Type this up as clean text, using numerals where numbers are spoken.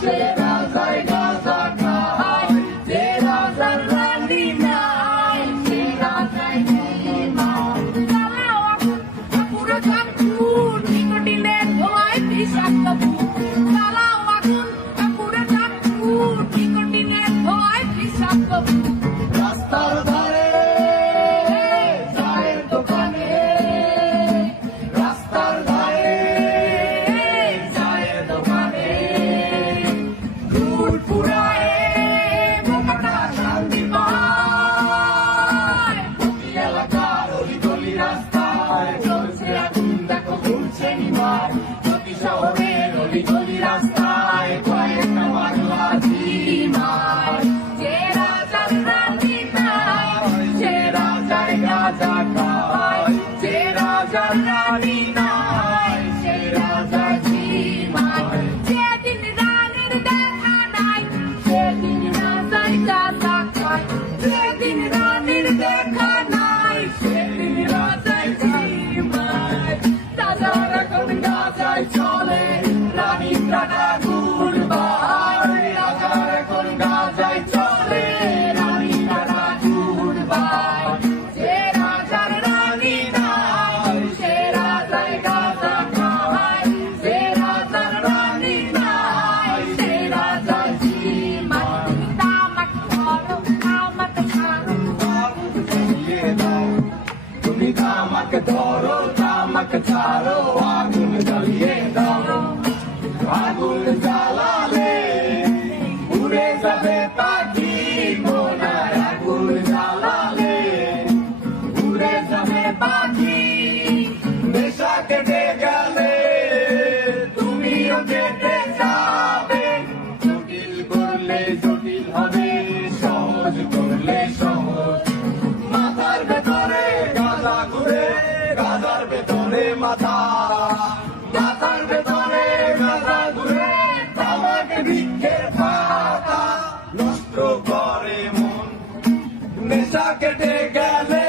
সে রাজায় গাঁজা খায়, যে রাজার রানী নাই সে রাজায় জীবন। জ্বালাও আগুন পুরো চাঁদপুর, নিকোটিনের ধোঁয়ায় বিষাক্ত বুক। জ্বালাও আগুন পুরো চাঁদপুর, নিকোটিনের ধোঁয়ায় বিষাক্ত বুক। রাস্তার ধারে চায়ের দোকানে, রাস্তার ধারে চায়ের দোকানে ফুল ফুরায় বোকাটা শান্তি পায়। প্রতি এলাকার অলি গলি রাস্তায় চলছে আগুন দেখো ঘুরছে নিমার, প্রতি শহরের অলি গলি রাস্তায় কয়েকটা বাংলাদেশি মার। যে রাজার রানী নাই সে রাজায় গাঁজা খায়, যে রাজার রানী নাই সে রাজায় জীবন। যেদিন রানীর দেখা নাই সেদিন রাজায় গাঁজা খায়, যেদিন রানীর দেখা নাই সেদিন রাজায় জীবন। রাজার এখন গাঁজায় চলে, রানী প্রাণা গুড়বাই। রাজার এখন গাঁজায় চলে, রানী প্রাণা গুড়বাই। যে রাজার রানী নাই সে রাজায় গাঁজা খায়, যে রাজার রানী নাই সে রাজায় জীবন। তামাক ধরো তামাক ছাড়ো, জ্বালিয়ে দাও, তুমি তামাক ধরো তামাক ছাড়ো, আগুন জ্বালিয়ে দাও। আগুন জ্বালালে উড়ে যাবে পাখি কোনায়, আগুন জ্বালালে উড়ে যাবে পাখি। নেশা কেটে গেলে তুমিও কেটে যাবে, জটিল করলে জটিল হবে, সহজ করলে সহজ। মাথার ভেতরে গাঁজা ঘুরে, গাঁজার ভেতরে মাথা, মাথার ভেতরে গাঁজা ঘুরে, তামাক বৃক্ষের পাতা নষ্ট করে মন। নেশা কেটে গেলে